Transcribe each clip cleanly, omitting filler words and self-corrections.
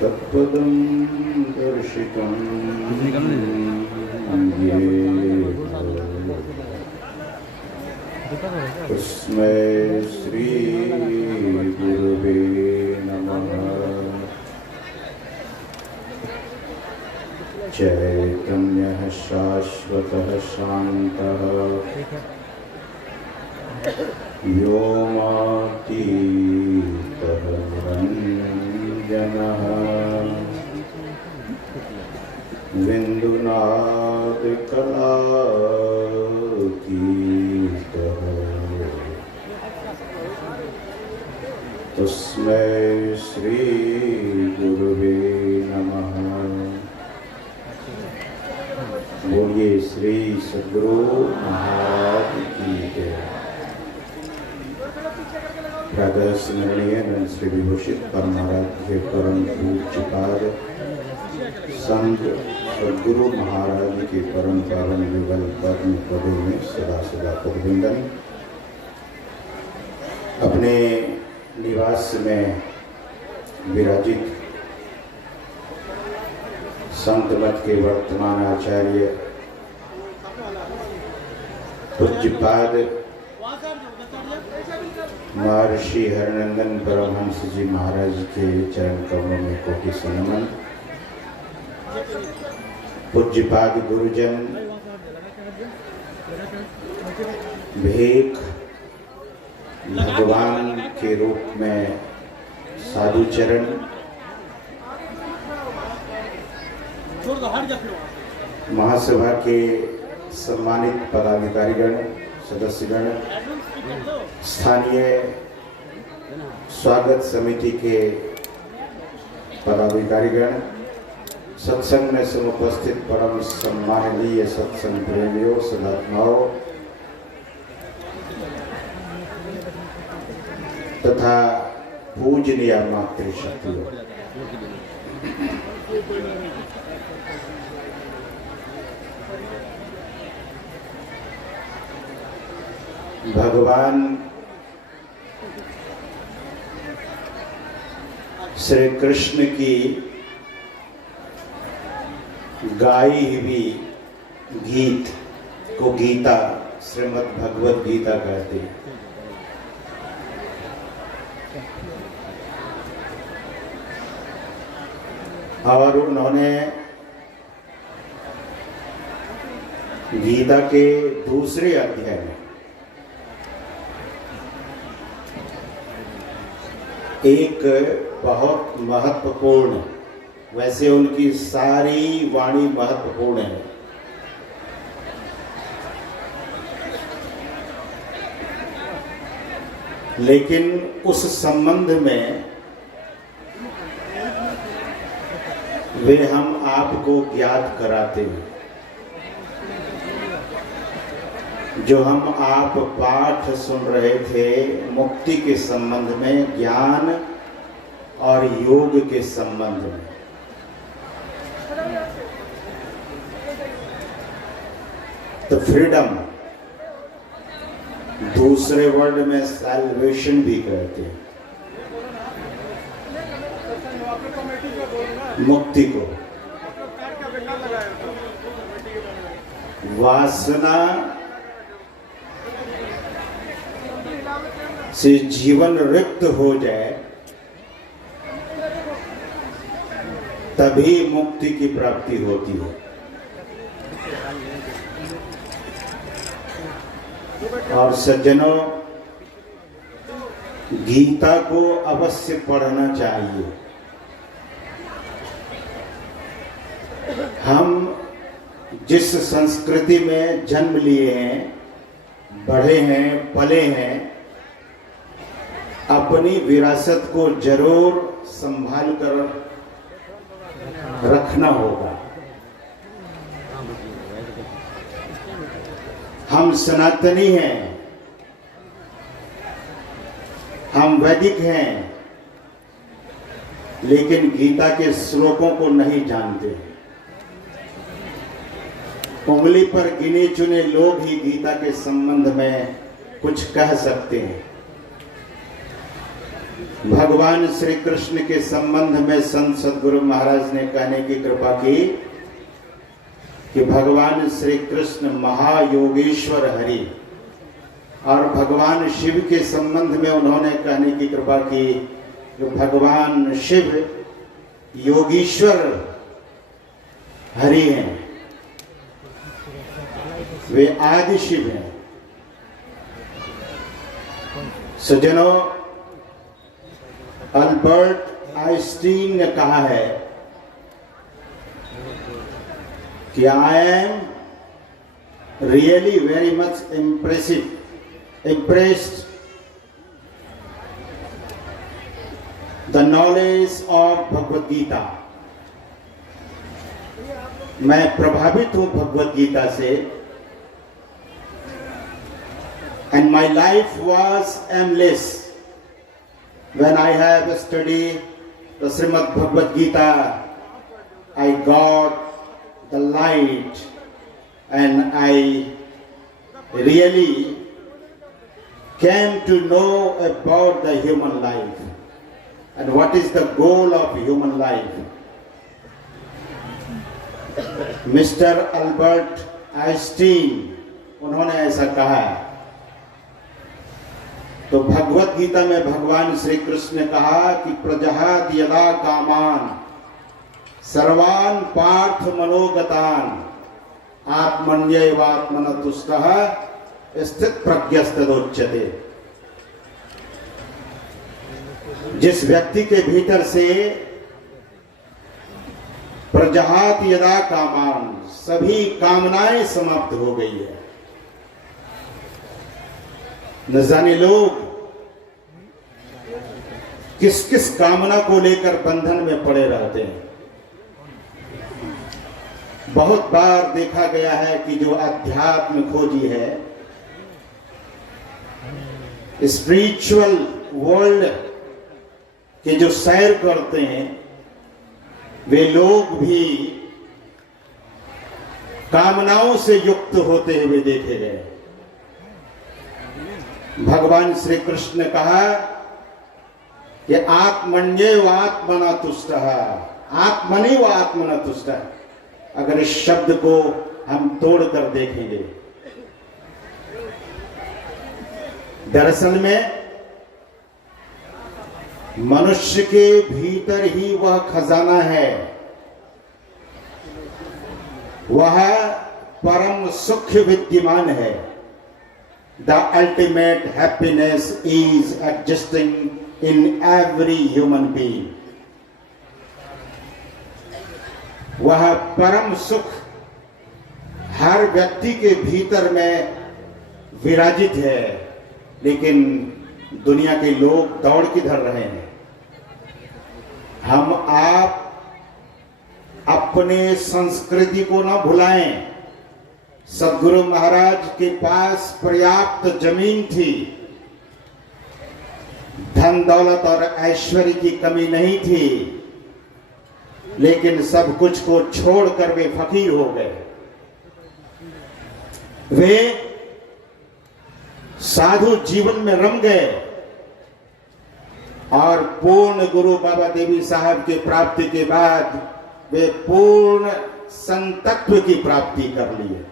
तत्पदं दर्शितं तस्मै श्री गुरुवे नमः। चैतन्यः शाश्वतः शान्तः व्योमातीतः निरञ्जनः बिन्दुनादकलातीतः तस्मै श्री गुरुवे नमः। बोलिए श्री सद्गुरु महाराज की जय। राधा स्मरणीय श्री विभूषित परमाराध्य परम पूज्यपाद संत सद्गुरु महाराज के परम पावन युगल पद्म पदों में सदा सदा पदवंदन। अपने निवास में विराजित संत मत के वर्तमान आचार्य पूज्यपाद महर्षि हरनंदन परमहंस जी महाराज के चरण कमलों में कोटि से नमन। पूज्यपाद गुरुजन भेख भगवान के रूप में साधु चरण, महासभा के सम्मानित पदाधिकारीगण, सदस्यगण, स्थानीय स्वागत समिति के पदाधिकारीगण, सत्संग में समुपस्थित परम सम्माननीय सत्संग प्रेमियों, सदात्माओं तथा पूजनीय मातृशक्तियों, भगवान श्री कृष्ण की गाई हुई गीत को गीता, श्रीमद् भगवद गीता कहते हैं। और उन्होंने गीता के दूसरे अध्याय में एक बहुत महत्वपूर्ण, वैसे उनकी सारी वाणी महत्वपूर्ण है, लेकिन उस संबंध में वे हम आपको ज्ञात कराते हैं। जो हम आप पाठ सुन रहे थे मुक्ति के संबंध में, ज्ञान और योग के संबंध में, तो फ्रीडम, दूसरे वर्ड में सैल्वेशन भी कहते हैं मुक्ति को। वासना से जीवन रिक्त हो जाए तभी मुक्ति की प्राप्ति होती है। और सज्जनों, गीता को अवश्य पढ़ना चाहिए। हम जिस संस्कृति में जन्म लिए हैं, बढ़े हैं, पले हैं, अपनी विरासत को जरूर संभाल कर रखना होगा। हम सनातनी हैं, हम वैदिक हैं, लेकिन गीता के श्लोकों को नहीं जानते। उंगली पर गिने चुने लोग ही गीता के संबंध में कुछ कह सकते हैं। भगवान श्री कृष्ण के संबंध में संत सद्गुरु महाराज ने कहने की कृपा की कि भगवान श्री कृष्ण महायोगेश्वर हरि, और भगवान शिव के संबंध में उन्होंने कहने की कृपा की कि भगवान शिव योगीश्वर हरि हैं, वे आदि शिव हैं। सज्जनों, अल्बर्ट आइंस्टीन ने कहा है कि I am really very much impressed the knowledge of Bhagavad Gita. मैं प्रभावित हूं भगवद गीता से, and my life was aimless when I have studied the Srimad Bhagavad Gita. I got the light and I really came to know about the human life and what is the goal of human life. Mister Albert Einstein उन्होंने ऐसा कहा। तो भगवत गीता में भगवान श्री कृष्ण ने कहा कि प्रजहात यदा कामान सर्वान पार्थ मनोगतान आत्मन्यैवात्मनः तुष्टः स्थित प्रज्ञस्तदोच्यते। जिस व्यक्ति के भीतर से प्रजहात यदा कामान, सभी कामनाएं समाप्त हो गई है। न जाने लोग किस किस कामना को लेकर बंधन में पड़े रहते हैं। बहुत बार देखा गया है कि जो अध्यात्म खोजी है, स्पिरिचुअल वर्ल्ड के जो सैर करते हैं, वे लोग भी कामनाओं से युक्त होते हुए देखे गए। भगवान श्री कृष्ण ने कहा कि आत्मन्येव आत्मना तुष्टः, आत्मनेव आत्मना तुष्टः। अगर इस शब्द को हम तोड़कर देखेंगे, दरअसल में मनुष्य के भीतर ही वह खजाना है, वह परम सुख विद्यमान है। The ultimate happiness is existing in every human being. वह परम सुख हर व्यक्ति के भीतर में विराजित है, लेकिन दुनिया के लोग दौड़ किधर रहे हैं। हम आप अपने संस्कृति को न भुलाएं। सद्गुरु महाराज के पास पर्याप्त जमीन थी, धन दौलत और ऐश्वर्य की कमी नहीं थी, लेकिन सब कुछ को छोड़कर वे फकीर हो गए। वे साधु जीवन में रम गए और पूर्ण गुरु बाबा देवी साहब के प्राप्ति के बाद वे पूर्ण संतत्व की प्राप्ति कर लिए।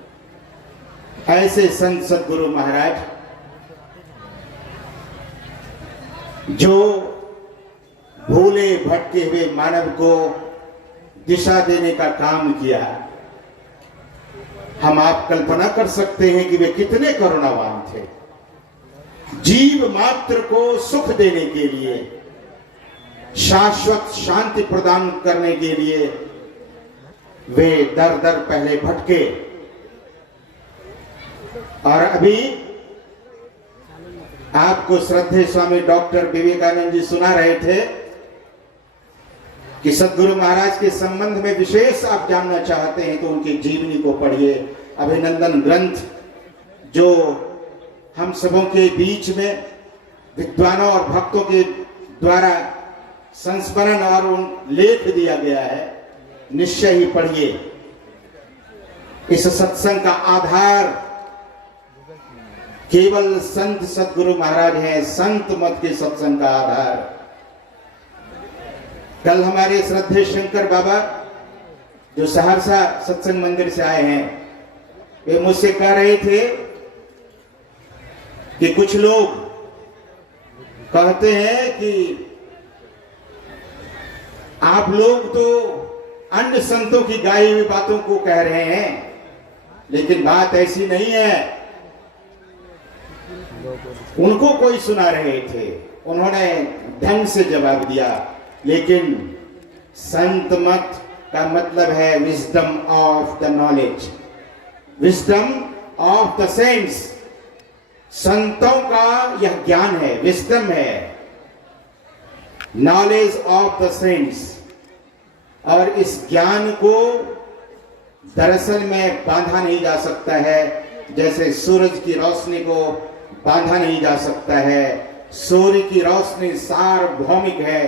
ऐसे संत सद्गुरु महाराज जो भूले भटके हुए मानव को दिशा देने का काम किया, हम आप कल्पना कर सकते हैं कि वे कितने करुणावान थे। जीव मात्र को सुख देने के लिए, शाश्वत शांति प्रदान करने के लिए वे दर दर पहले भटके, और अभी आपको श्रद्धेय स्वामी डॉक्टर विवेकानंद जी सुना रहे थे कि सद्गुरु महाराज के संबंध में विशेष आप जानना चाहते हैं तो उनकी जीवनी को पढ़िए। अभिनंदन ग्रंथ जो हम सबों के बीच में विद्वानों और भक्तों के द्वारा संस्मरण और लेख दिया गया है, निश्चय ही पढ़िए। इस सत्संग का आधार केवल संत सदगुरु महाराज हैं, संत मत के सत्संग का आधार। कल हमारे श्रद्धेय शंकर बाबा जो सहरसा सत्संग मंदिर से आए हैं, वे मुझसे कह रहे थे कि कुछ लोग कहते हैं कि आप लोग तो अन्य संतों की गाई हुई बातों को कह रहे हैं, लेकिन बात ऐसी नहीं है। उनको कोई सुना रहे थे, उन्होंने ढंग से जवाब दिया, लेकिन संत मत का मतलब है wisdom of the knowledge, wisdom of the sense. संतों का यह ज्ञान है, विजडम है, नॉलेज ऑफ द सेंस। और इस ज्ञान को दरअसल में बांधा नहीं जा सकता है, जैसे सूरज की रोशनी को बांधा नहीं जा सकता है। सूर्य की रोशनी सार्वभौमिक है,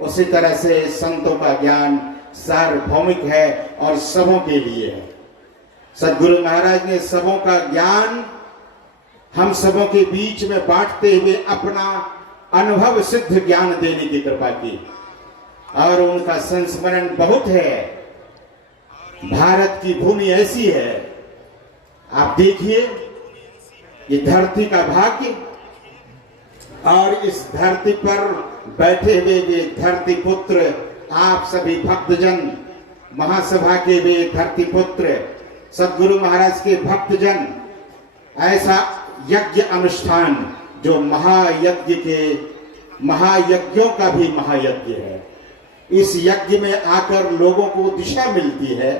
उसी तरह से संतों का ज्ञान सार्वभौमिक है और सबों के लिए है। सदगुरु महाराज ने सबों का ज्ञान हम सबों के बीच में बांटते हुए अपना अनुभव सिद्ध ज्ञान देने की कृपा की, और उनका संस्मरण बहुत है। भारत की भूमि ऐसी है, आप देखिए, ये धरती का भाग्य, और इस धरती पर बैठे हुए वे धरती पुत्र, आप सभी भक्तजन, महासभा के वे धरती पुत्र, सदगुरु महाराज के भक्तजन, ऐसा यज्ञ अनुष्ठान जो महायज्ञ के महायज्ञों का भी महायज्ञ है। इस यज्ञ में आकर लोगों को दिशा मिलती है,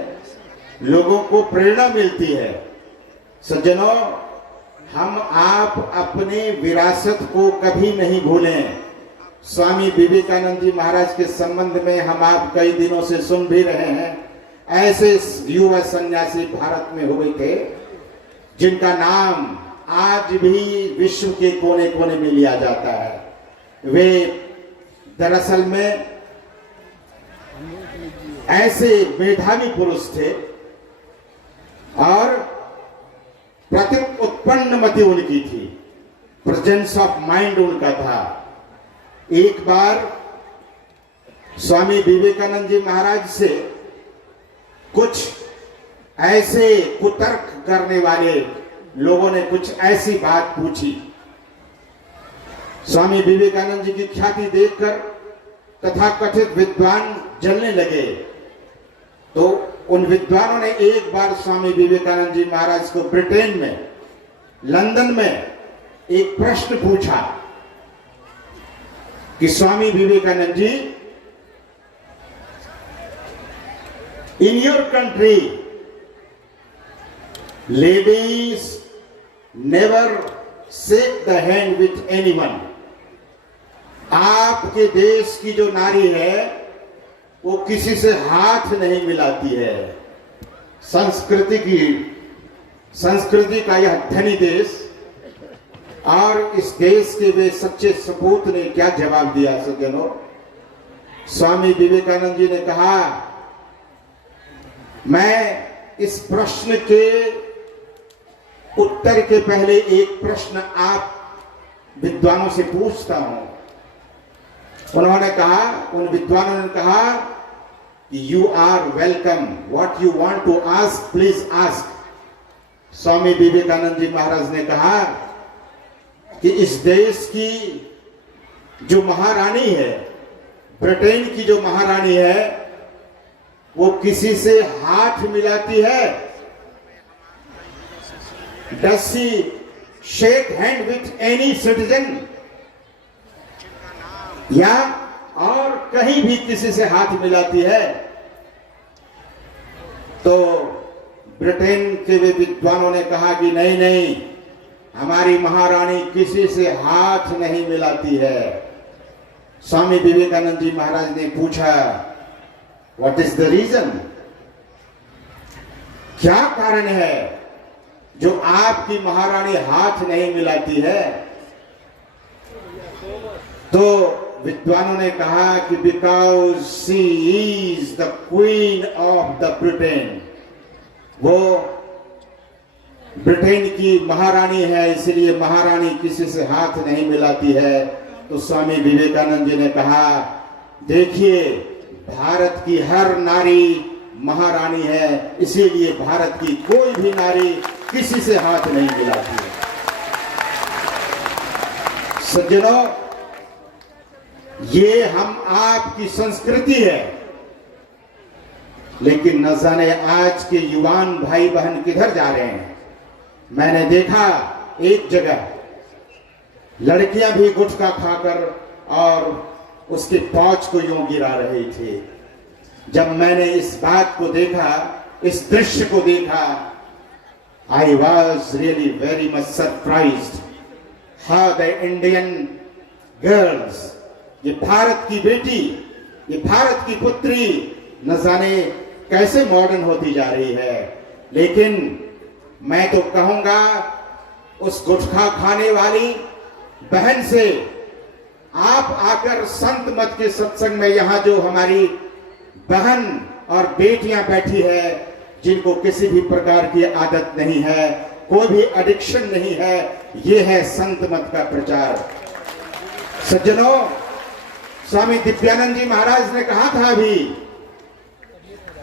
लोगों को प्रेरणा मिलती है। सज्जनों, हम आप अपने विरासत को कभी नहीं भूलें। स्वामी विवेकानंद जी महाराज के संबंध में हम आप कई दिनों से सुन भी रहे हैं। ऐसे युवा सन्यासी भारत में हुए थे जिनका नाम आज भी विश्व के कोने कोने में लिया जाता है। वे दरअसल में ऐसे मेधावी पुरुष थे और प्रतिम उत्पन्न मति उनकी थी, प्रेजेंस ऑफ माइंड उनका था। एक बार स्वामी विवेकानंद जी महाराज से कुछ ऐसे कुतर्क करने वाले लोगों ने कुछ ऐसी बात पूछी। स्वामी विवेकानंद जी की ख्याति देखकर तथाकथित विद्वान जलने लगे, तो उन विद्वानों ने एक बार स्वामी विवेकानंद जी महाराज को ब्रिटेन में, लंदन में एक प्रश्न पूछा कि Swami Vivekananda ji, in your country ladies never shake the hand with anyone. आपके देश की जो नारी है वो किसी से हाथ नहीं मिलाती है। संस्कृति का यह धनी देश, और इस देश के वे सच्चे सपूत ने क्या जवाब दिया सज्जनों? स्वामी विवेकानंद जी ने कहा, मैं इस प्रश्न के उत्तर के पहले एक प्रश्न आप विद्वानों से पूछता हूं। उन्होंने कहा, उन विद्वानों ने कहा, you are welcome, what you want to ask please ask. Swami Vivekananda ji Maharaj ने कहा कि इस देश की जो महारानी है, ब्रिटेन की जो महारानी है, वो किसी से हाथ मिलाती है? Does she shake hand with any citizen? या और कहीं भी किसी से हाथ मिलाती है? तो ब्रिटेन के वे विद्वानों ने कहा कि नहीं नहीं, हमारी महारानी किसी से हाथ नहीं मिलाती है। स्वामी विवेकानंद जी महाराज ने पूछा, व्हाट इज द रीजन? क्या कारण है जो आपकी महारानी हाथ नहीं मिलाती है? तो विद्वानों ने कहा कि because she is the queen of the Britain. वो ब्रिटेन की महारानी है, इसलिए महारानी किसी से हाथ नहीं मिलाती है। तो स्वामी विवेकानंद जी ने कहा, देखिए भारत की हर नारी महारानी है, इसीलिए भारत की कोई भी नारी किसी से हाथ नहीं मिलाती है। सज्जनों, ये हम आपकी संस्कृति है, लेकिन न जाने आज के युवान भाई बहन किधर जा रहे हैं। मैंने देखा एक जगह लड़कियां भी गुटखा खाकर और उसके पौच को यूं गिरा रही थी। जब मैंने इस बात को देखा, इस दृश्य को देखा, I was really very much surprised how the Indian girls, ये भारत की बेटी, ये भारत की पुत्री न जाने कैसे मॉडर्न होती जा रही है। लेकिन मैं तो कहूंगा उस गुटखा खाने वाली बहन से, आप आकर संत मत के सत्संग में यहां जो हमारी बहन और बेटियां बैठी है, जिनको किसी भी प्रकार की आदत नहीं है, कोई भी एडिक्शन नहीं है, ये है संत मत का प्रचार। सज्जनों, स्वामी दिव्यानंद जी महाराज ने कहा था, अभी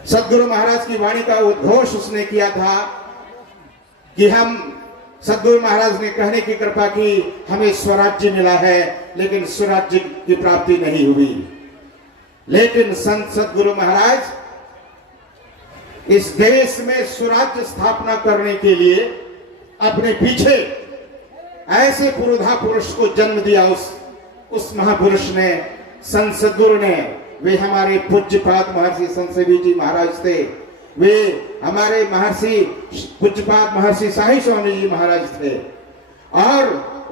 सदगुरु महाराज की वाणी का उद्घोष उसने किया था कि हम, सदगुरु महाराज ने कहने की कृपा की, हमें स्वराज्य मिला है लेकिन स्वराज्य की प्राप्ति नहीं हुई। लेकिन संत सदगुरु महाराज इस देश में स्वराज्य स्थापना करने के लिए अपने पीछे ऐसे पुरुधा पुरुष को जन्म दिया। उस महापुरुष ने, संत सदगुरु ने, वे हमारे पूज्यपाद महर्षि संत सेवी जी महाराज थे, वे हमारे महर्षि पूज्यपाद महर्षि शाही स्वामी जी महाराज थे। और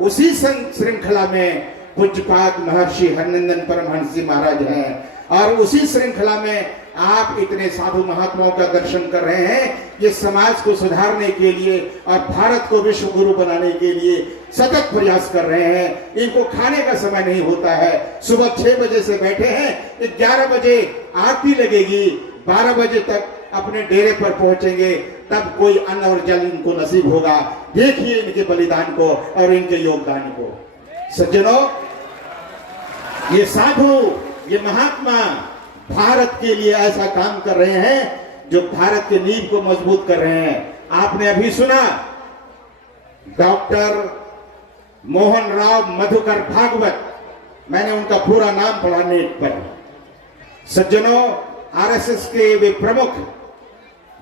उसी संत श्रृंखला में पूज्यपाद महर्षि हरनंदन परमहंस जी महाराज हैं। और उसी श्रृंखला में आप इतने साधु महात्माओं का दर्शन कर रहे हैं। ये समाज को सुधारने के लिए और भारत को विश्व गुरु बनाने के लिए सतत प्रयास कर रहे हैं। इनको खाने का समय नहीं होता है। सुबह 6 बजे से बैठे हैं, 11 बजे आरती लगेगी, 12 बजे तक अपने डेरे पर पहुंचेंगे, तब कोई अन्न और जल इनको नसीब होगा। देखिए इनके बलिदान को और इनके योगदान को। सज्जनों, ये साधु, ये महात्मा भारत के लिए ऐसा काम कर रहे हैं जो भारत के नींव को मजबूत कर रहे हैं। आपने अभी सुना डॉक्टर मोहन राव मधुकर भागवत, मैंने उनका पूरा नाम पढ़ा नेट पर। सज्जनों, आरएसएस के वे प्रमुख,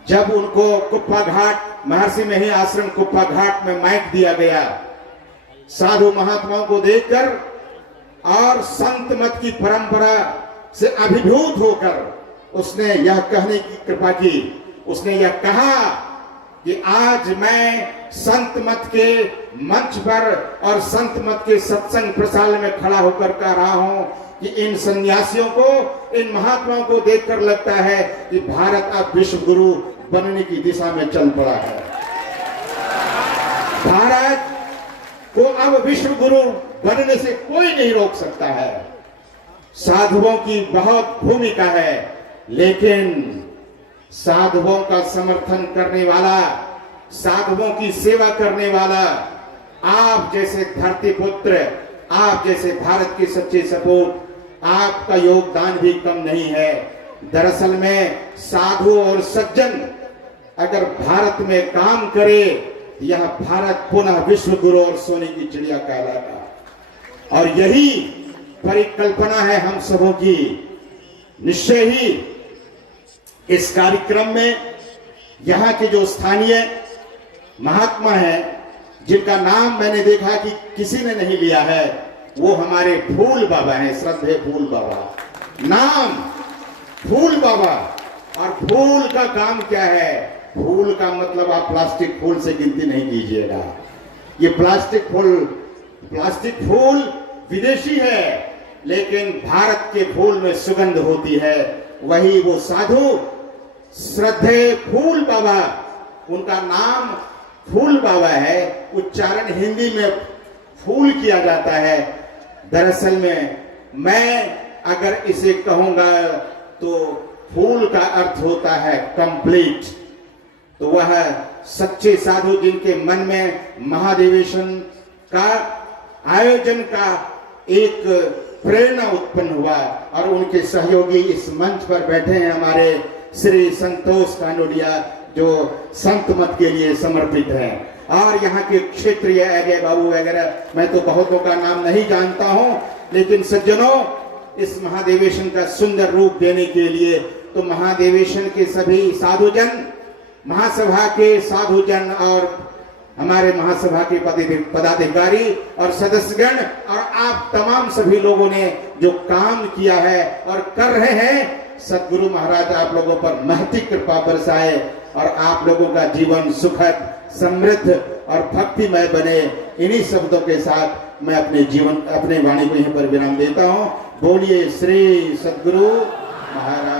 जब उनको कुप्पा घाट, महर्षि में ही आश्रम कुप्पा घाट में माइक दिया गया, साधु महात्माओं को देखकर और संत मत की परंपरा से अभिभूत होकर उसने यह कहने की कृपा की। उसने यह कहा कि आज मैं संत मत के मंच पर और संत मत के सत्संग प्रसार में खड़ा होकर कह रहा हूं कि इन सन्यासियों को, इन महात्माओं को देखकर लगता है कि भारत अब विश्व गुरु बनने की दिशा में चल पड़ा है। भारत को अब विश्व गुरु बनने से कोई नहीं रोक सकता है। साधुओं की बहुत भूमिका है, लेकिन साधुओं का समर्थन करने वाला, साधुओं की सेवा करने वाला, आप जैसे धरती पुत्र, आप जैसे भारत के सच्चे सपूत, आपका योगदान भी कम नहीं है। दरअसल में साधु और सज्जन अगर भारत में काम करे, यह भारत पुनः विश्व गुरु और सोने की चिड़िया कहलाएगा। और यही परिकल्पना है हम सबों की। निश्चय ही इस कार्यक्रम में यहाँ के जो स्थानीय महात्मा हैं, जिनका नाम मैंने देखा कि किसी ने नहीं लिया है, वो हमारे फूल बाबा हैं, श्रद्धेय फूल बाबा। नाम फूल बाबा। और फूल का काम क्या है? फूल का मतलब आप प्लास्टिक फूल से गिनती नहीं कीजिएगा। ये प्लास्टिक फूल विदेशी है, लेकिन भारत के फूल में सुगंध होती है। वही वो साधु श्रद्धेय फूल बाबा, उनका नाम फूल बाबा है। उच्चारण हिंदी में फूल किया जाता है। दरअसल में मैं अगर इसे कहूंगा तो फूल का अर्थ होता है कंप्लीट। तो वह सच्चे साधु जिनके मन में महाधिवेशन का आयोजन का एक प्रेरणा उत्पन्न हुआ और उनके सहयोगी इस मंच पर बैठे हैं हमारे श्री संतोष कानोडिया, जो संत मत के लिए समर्पित हैं। और यहाँ के क्षेत्रीय अजय बाबू वगैरह, मैं तो बहुतों का नाम नहीं जानता हूँ, लेकिन सज्जनों, इस महाधिवेशन का सुंदर रूप देने के लिए तो महाधिवेशन के सभी साधुजन, महासभा के साधुजन और हमारे महासभा के पदाधिकारी और सदस्यगण और आप तमाम सभी लोगों ने जो काम किया है और कर रहे हैं, सद्गुरु महाराज आप लोगों पर महती कृपा बरसाए और आप लोगों का जीवन सुखद, समृद्ध और भक्तिमय बने। इन्हीं शब्दों के साथ मैं अपने वाणी को यहीं पर विराम देता हूँ। बोलिए श्री सद्गुरु महाराज।